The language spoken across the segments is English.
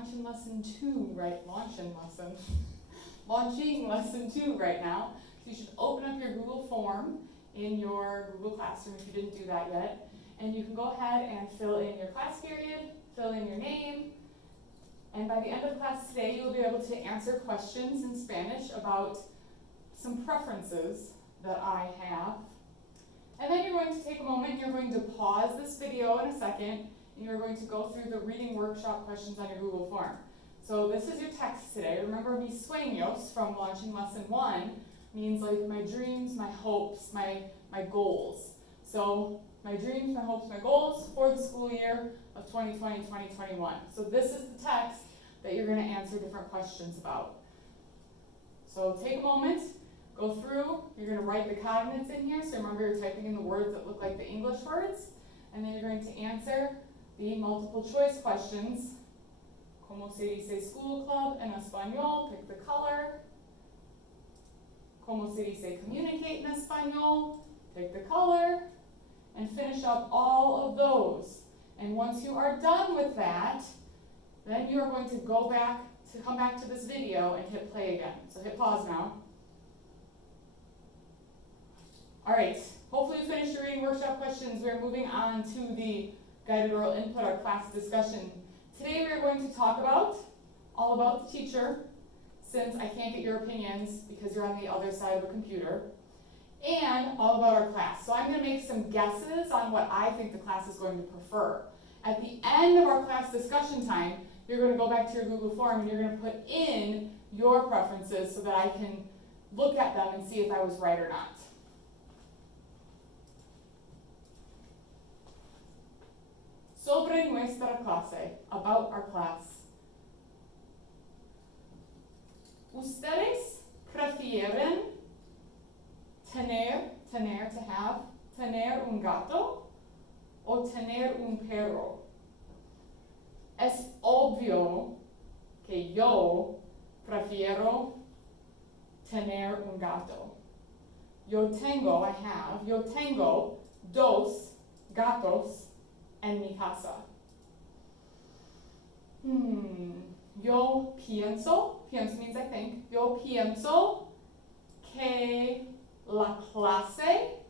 launching lesson 2, right? Launching lesson 2 right now. So you should open up your Google form in your Google Classroom if you didn't do that yet. And you can go ahead and fill in your class period, fill in your name, and by the end of class today, you'll be able to answer questions in Spanish about some preferences that I have. And then you're going to take a moment, you're going to pause this video in a second, and you're going to go through the reading workshop questions on your Google form. So this is your text today. Remember, mis sueños from launching lesson 1 means like my dreams, my hopes, my goals. So my dreams, my hopes, my goals for the school year of 2020-2021. So this is the text that you're going to answer different questions about. So take a moment, go through, you're going to write the coordinates in here, so remember you're typing in the words that look like the English words, and then you're going to answer the multiple choice questions. Como se dice school club en español, pick the color. Como se dice communicate en español, pick the color. And finish up all of those. And once you are done with that, then you are going to come back to this video and hit play again. So hit pause now. All right, hopefully you finished your reading workshop questions. We're moving on to the guided oral input, our class discussion. Today we are going to talk all about the teacher, since I can't get your opinions because you're on the other side of the computer. And all about our class. So I'm going to make some guesses on what I think the class is going to prefer. At the end of our class discussion time, you're going to go back to your Google form and you're going to put in your preferences so that I can look at them and see if I was right or not. Sobre nuestra clase, about our class. Ustedes prefieren tener, to have, tener un gato o tener un perro? Es obvio que yo prefiero tener un gato. Yo tengo dos gatos en mi casa. Yo pienso means I think, yo pienso que la clase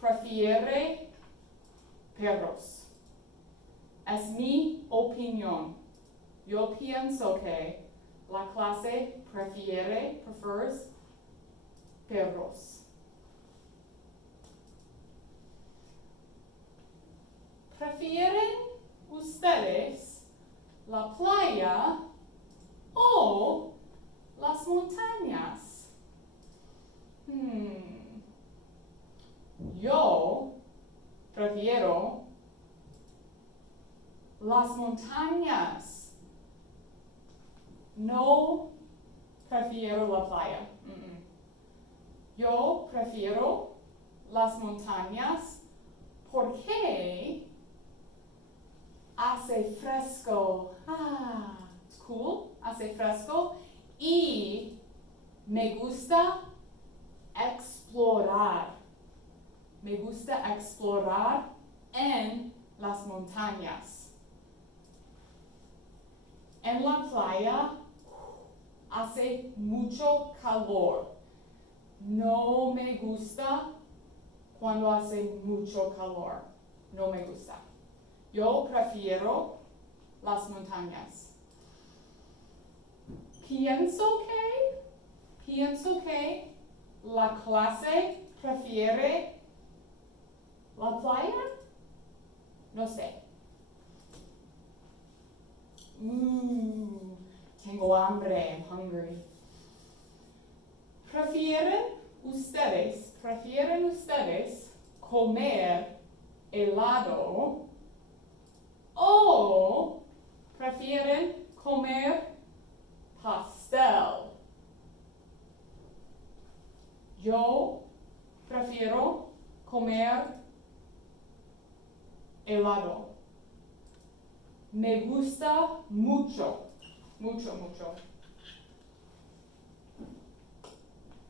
prefiere perros. Es mi opinión. Yo pienso que la clase prefers perros. ¿Prefieren ustedes la playa o las montañas? Yo prefiero las montañas. No prefiero la playa. Yo prefiero las montañas porque hace fresco. It's cool. Hace fresco. Y me gusta explorar. Me gusta explorar en las montañas. En la playa hace mucho calor. No me gusta cuando hace mucho calor. No me gusta. Yo prefiero las montañas. Pienso que la clase prefiere la playa. No sé. Tengo hambre. I'm hungry. ¿Prefieren ustedes comer helado o prefieren comer pastel? Yo prefiero comer helado. Me gusta mucho.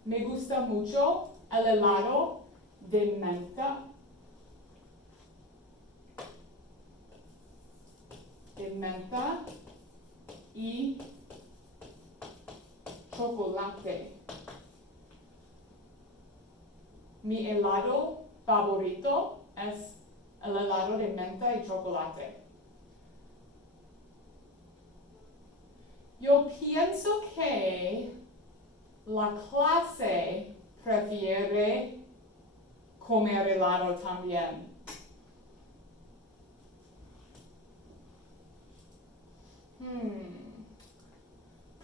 Me gusta mucho el helado de menta. y chocolate. Mi helado favorito es el helado de menta y chocolate. Yo pienso que la clase prefiere comer helado también.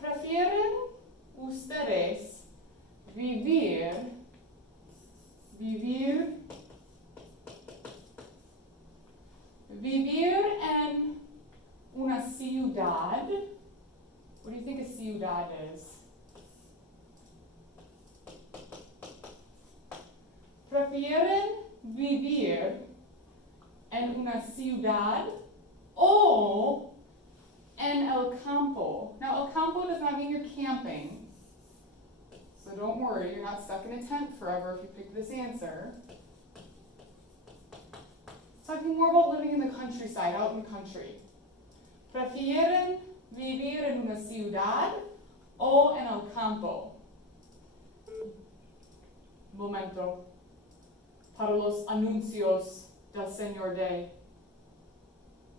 ¿Prefieren ustedes vivir en una ciudad? What do you think a ciudad is? ¿Prefieren vivir en una ciudad o en el campo? Now, el campo does not mean you're camping. So don't worry, you're not stuck in a tent forever if you pick this answer. It's talking more about living in the countryside, out in the country. ¿Prefieren vivir en una ciudad o en el campo? Momento. Para los anuncios del Señor Day.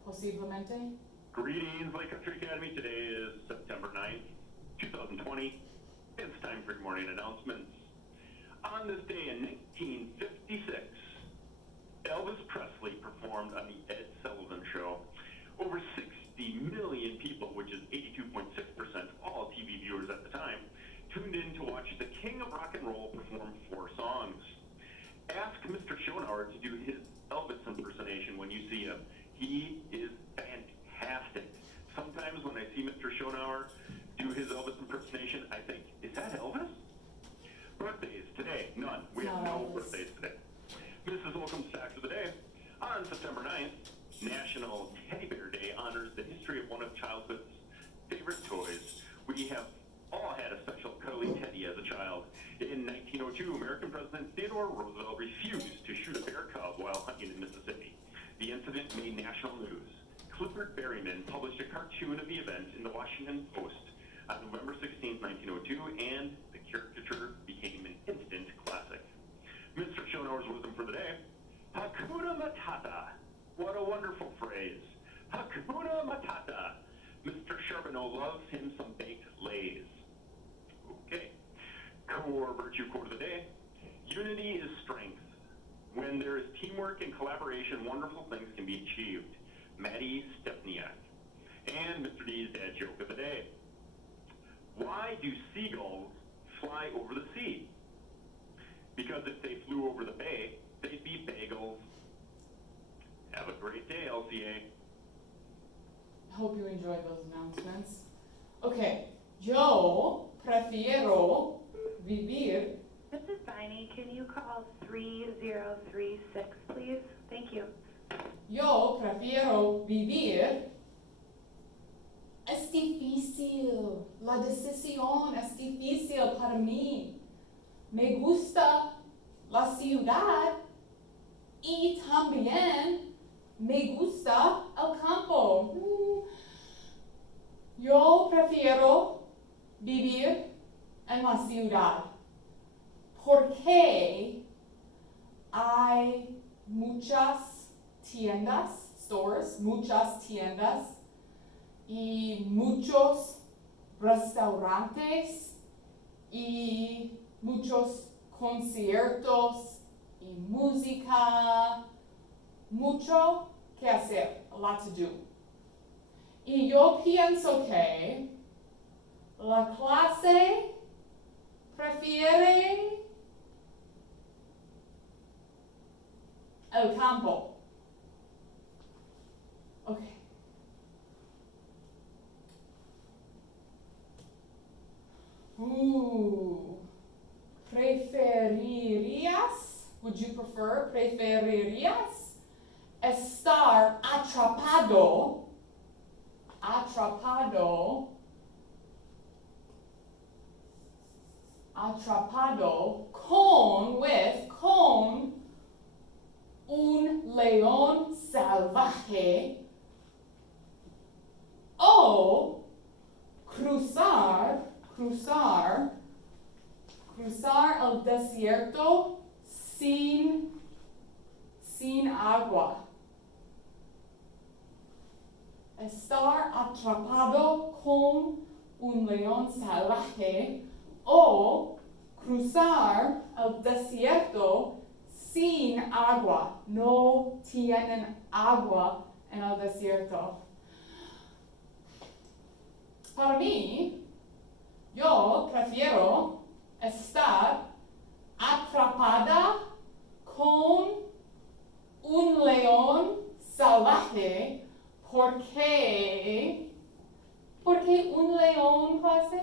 Posiblemente. Greetings, Lake Country Academy. Today is September 9th, 2020. It's time for morning announcements. On this day in 1956, Elvis Presley performed on the Ed Sullivan Show. Over 60 million people, which is 82.6% of all TV viewers at the time, tuned in to watch the King of Rock and Roll perform 4 songs. Ask Mr. Schonauer to do his Elvis impersonation when you see him. He is fantastic. Sometimes when I see Mr. Schonauer do his Elvis impersonation, I think, is that Elvis? Birthdays today, none. We have no birthdays today. Mrs. Holcomb's Facts of the Day. On September 9th, National Teddy Bear Day honors the history of one of childhood's favorite toys. We have all had a special cuddly teddy as a child. In 1902, American President Theodore Roosevelt refused to shoot a bear cub while hunting in Mississippi. The incident made national news. Clifford Berryman published a cartoon of the event in the Washington Post on November 16, 1902, and the caricature became an instant classic. Mr. Schonauer's wisdom for the day: Hakuna Matata. What a wonderful phrase. Hakuna Matata. Mr. Charbonneau loves him some baked lays. Okay. Core virtue quote of the day: unity is strength. When there is teamwork and collaboration, wonderful things can be achieved. Maddie Stepniak. And Mr. D's dad joke of the day: why do seagulls fly over the sea? Because if they flew over the bay, they'd be bagels. Have a great day, LCA. I hope you enjoyed those announcements. Okay, yo prefiero vivir. This is Viney. Can you call 3036, please? Thank you. Yo prefiero vivir. Es difícil. La decisión es difícil para mí. Me gusta la ciudad y también me gusta el campo. Yo prefiero vivir en la ciudad porque hay muchas tiendas, stores, muchas tiendas y muchos restaurantes y muchos conciertos y música, mucho que hacer, a lot to do. Y yo pienso que la clase prefiere el campo. Okay. ¿Preferirías? Would you prefer? ¿Preferirías estar atrapado con un león salvaje o desierto sin agua. Estar atrapado con un león salvaje o cruzar el desierto sin agua. No tienen agua en el desierto. Para mí, yo prefiero estar atrapada con un león salvaje. ¿Por qué? Porque un león, clase,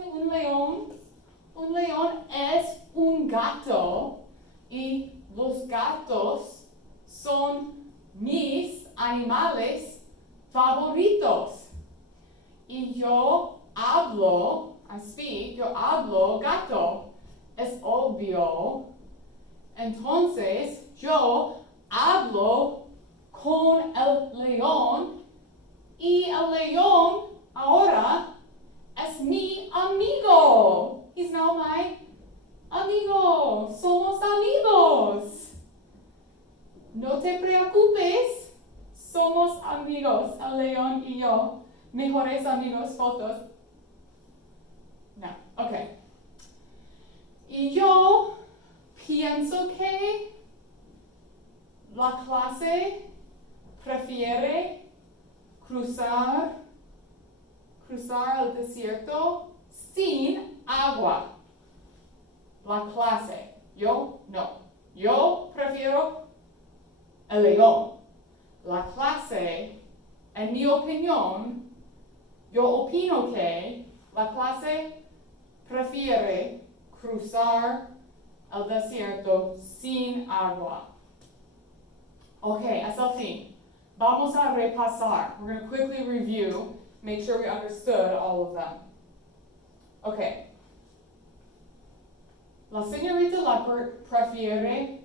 un león es un gato y los gatos son mis animales favoritos. Y yo hablo gato. Es obvio. Entonces, yo hablo con el león y el león ahora es mi amigo. He's now my amigo. Somos amigos. No te preocupes. Somos amigos, el león y yo. Mejores amigos, fotos. No, ok. Y yo pienso que la clase prefiere cruzar el desierto sin agua. La clase. Yo no. Yo prefiero el león. La clase, en mi opinión, yo opino que la clase prefiere cruzar el desierto sin agua. Ok, hasta el fin. Vamos a repasar. We're going to quickly review, make sure we understood all of them. Okay. La señorita Leopard prefiere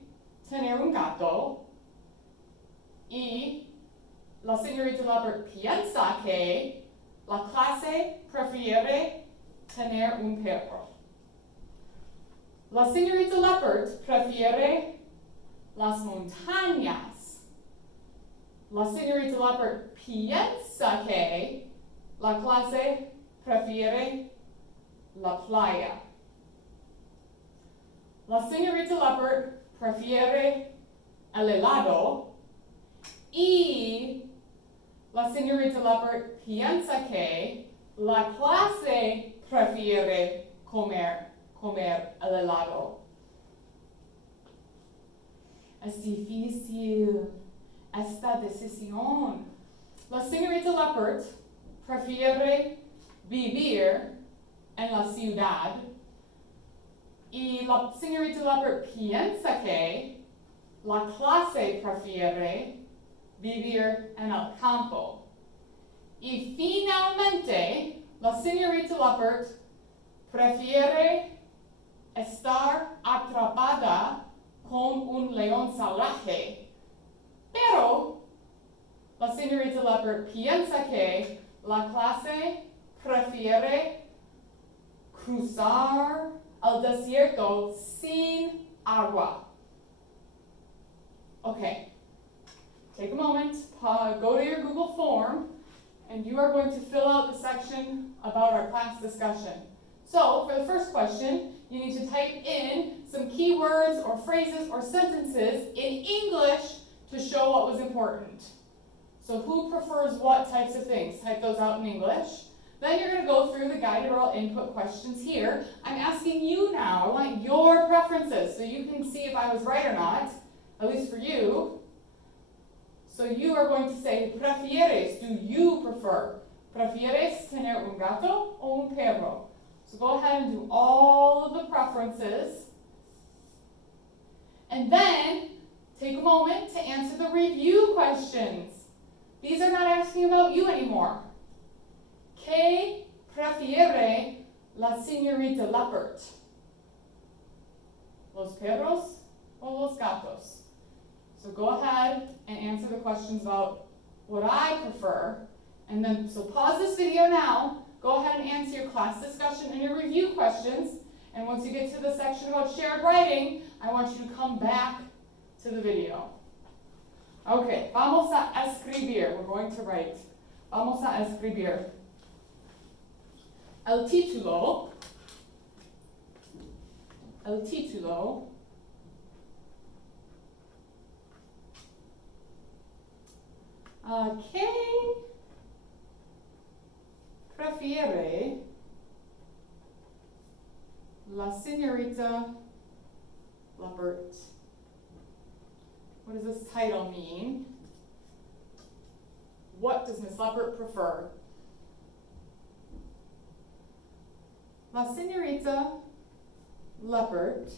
tener un gato y la señorita Leopard piensa que la clase prefiere tener un perro. La señorita Leopard prefiere las montañas. La señorita Leopard piensa que la clase prefiere la playa. La señorita Leopard prefiere el helado y la señorita Leopard piensa que la clase prefiere comer el helado. Es difícil esta decisión. La señorita Leopard prefiere vivir en la ciudad y la señorita Leopard piensa que la clase prefiere vivir en el campo. Y finalmente, la señorita Leopard prefiere estar atrapada con un león salvaje. Pero la señorita Leopard piensa que la clase prefiere cruzar el desierto sin agua. Okay, take a moment, go to your Google form, and you are going to fill out the section about our class discussion. So, for the first question, you need to type in some keywords or phrases or sentences in English to show what was important. So who prefers what types of things? Type those out in English. Then you're going to go through the guided oral input questions here. I'm asking you now. I want your preferences so you can see if I was right or not, at least for you. So you are going to say, prefieres, do you prefer? Prefieres tener un gato o un perro? So go ahead and do all of the preferences. And then take a moment to answer the review questions. These are not asking about you anymore. ¿Qué prefiere la señorita Leopard? ¿Los perros o los gatos? So go ahead and answer the questions about what I prefer. And then, so pause this video now, go ahead and answer your class discussion and your review questions. And once you get to the section about shared writing, I want you to come back to the video. Okay, vamos a escribir. We're going to write. Vamos a escribir. El título. El título. ¿Qué prefiere la señorita Leppert? What does this title mean? What does Miss Leppert prefer? La señorita Leppert.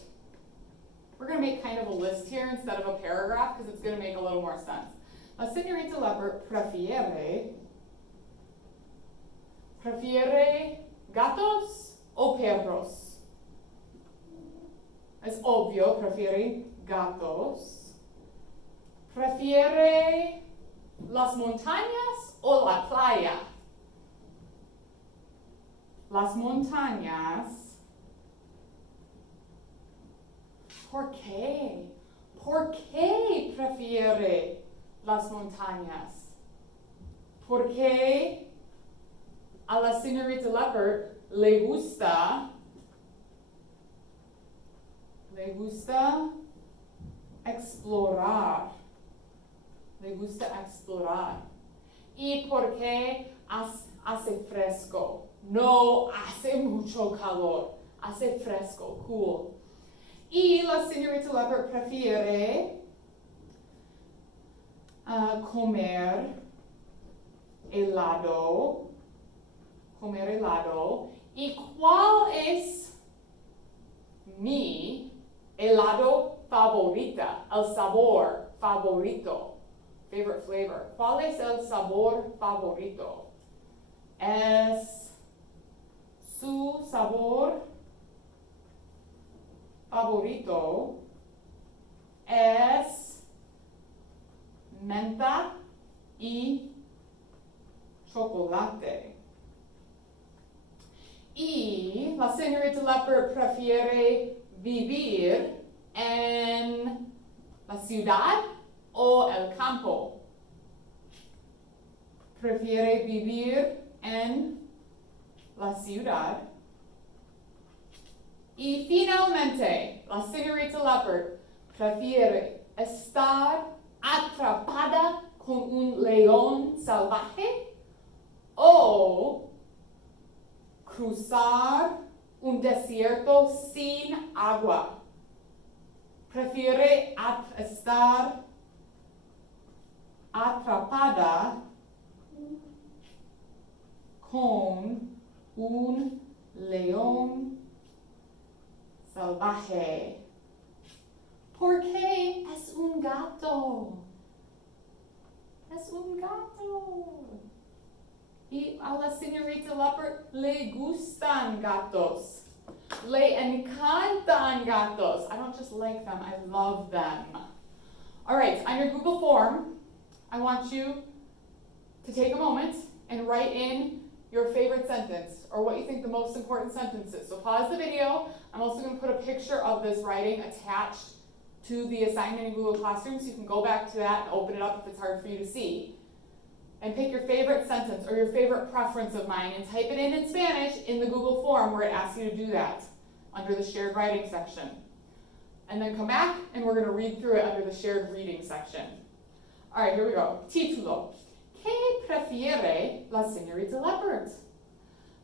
We're going to make kind of a list here instead of a paragraph because it's going to make a little more sense. La señorita Leppert prefiere gatos o perros. Es obvio, prefiere gatos. Prefiere las montañas o la playa. Las montañas. ¿Por qué? ¿Por qué prefiere las montañas? Porque a la señorita Leppert le gusta explorar. Le gusta explorar. Y porque hace fresco. No hace mucho calor. Hace fresco, cool. Y la señorita Leppert prefiere comer helado. ¿Y cuál es mi helado favorita? El sabor favorito. Favorite flavor. ¿Cuál es el sabor favorito? Es su sabor favorito es menta y chocolate. Y la señorita Leppert prefiere vivir en la ciudad o el campo. Prefiere vivir en la ciudad. Y finalmente, la señorita Leppert prefiere estar atrapada con un león salvaje o cruzar un desierto sin agua. Prefiere estar atrapada con un león salvaje. Porque es un gato. Es un gato. Y a la señorita Leppert le gustan gatos. Le encantan gatos. I don't just like them, I love them. All right, on your Google form, I want you to take a moment and write in your favorite sentence or what you think the most important sentence is. So pause the video. I'm also going to put a picture of this writing attached to the assignment in Google Classroom, so you can go back to that and open it up if it's hard for you to see. And pick your favorite sentence or your favorite preference of mine and type it in Spanish in the Google form where it asks you to do that under the shared writing section. And then come back and we're going to read through it under the shared reading section. All right, here we go. Título. ¿Qué prefiere la señorita Leppert?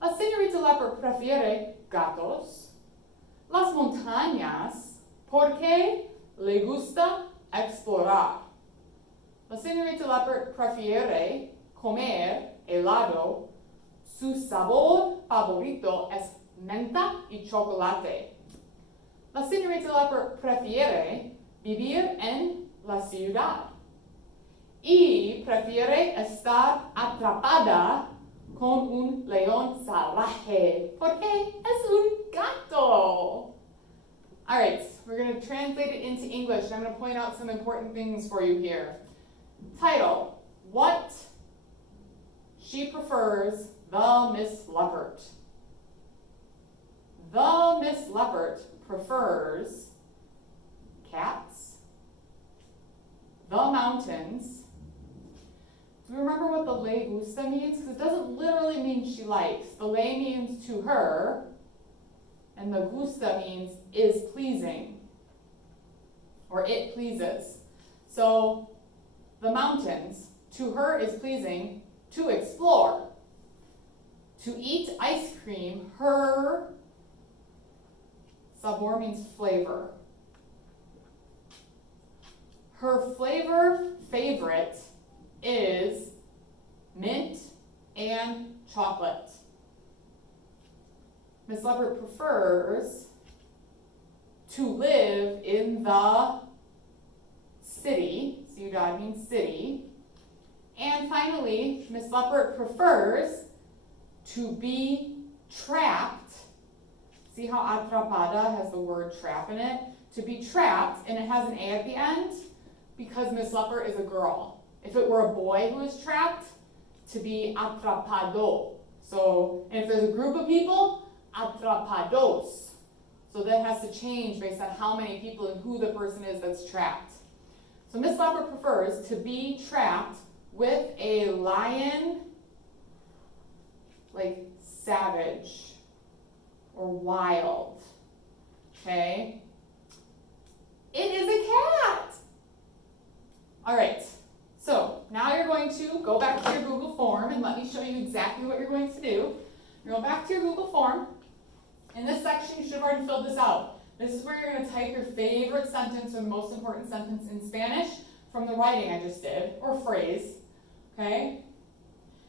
La señorita Leppert prefiere gatos, las montañas, porque le gusta explorar. La señorita Leppert prefiere comer helado. Su sabor favorito es menta y chocolate. La señorita Leppert prefiere vivir en la ciudad. Y prefiere estar atrapada con un león salvaje, porque es un gato. All right, we're going to translate it into English, and I'm going to point out some important things for you here. Title, what she prefers the Miss Leppert. The Miss Leppert prefers cats, the mountains. Do you remember what the le gusta means? Because it doesn't literally mean she likes. The le means to her, and the gusta means is pleasing, or it pleases. So the mountains, to her is pleasing to explore. To eat ice cream, her sabor means flavor. Her flavor favorite is mint and chocolate. Miss Leopard prefers to live in the city. Ciudad means city. And finally, Miss Leopard prefers to be trapped. See how atrapada has the word trap in it? To be trapped, and it has an A at the end, because Miss Leopard is a girl. If it were a boy who is trapped, to be atrapado. So, and if there's a group of people, atrapados. So that has to change based on how many people and who the person is that's trapped. So Miss Leopard prefers to be trapped with a lion, like savage or wild. Okay? It is a cat. All right. So now you're going to go back to your Google form and let me show you exactly what you're going to do. You're going back to your Google form. In this section, you should have already filled this out. This is where you're going to type your favorite sentence or the most important sentence in Spanish from the writing I just did, or phrase. Okay?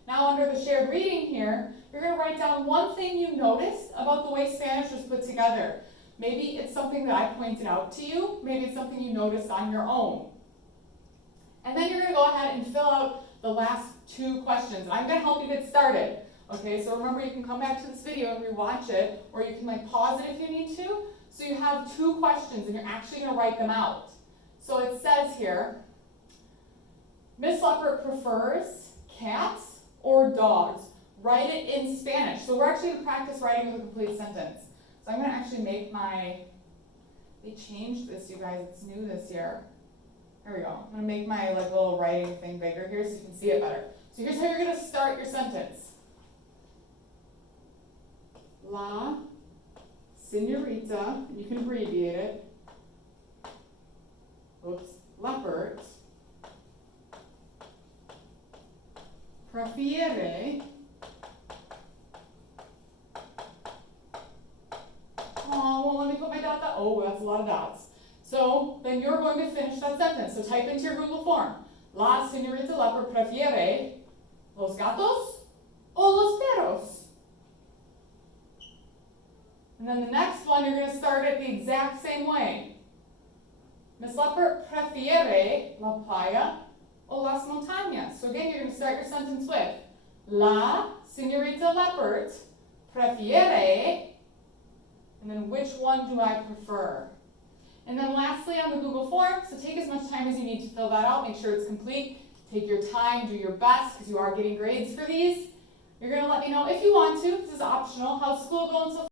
Now under the shared reading here, you're going to write down one thing you noticed about the way Spanish was put together. Maybe it's something that I pointed out to you. Maybe it's something you noticed on your own. And then you're going to go ahead and fill out the last two questions. I'm going to help you get started. Okay, so remember you can come back to this video and rewatch it, or you can pause it if you need to. So you have two questions and you're actually going to write them out. So it says here, Miss Leopard prefers cats or dogs. Write it in Spanish. So we're actually going to practice writing with a complete sentence. So I'm going to actually make they changed this, you guys, it's new this year. There we go. I'm going to make my little writing thing bigger here so you can see it better. So here's how you're going to start your sentence. La señorita, you can abbreviate it. Oops, leopard prefiere. Oh, well, let me put my dot. Oh, that's a lot of dots. So then you're going to finish that sentence. So type into your Google form. La señorita leopard prefiere los gatos o los perros. And then the next one, you're going to start it the exact same way. Miss Leopard prefiere la playa o las montañas. So again, you're going to start your sentence with La señorita Leopard prefiere, and then which one do I prefer? And then lastly on the Google form, so take as much time as you need to fill that out. Make sure it's complete. Take your time, do your best, because you are getting grades for these. You're going to let me know if you want to. This is optional. How's school going so far?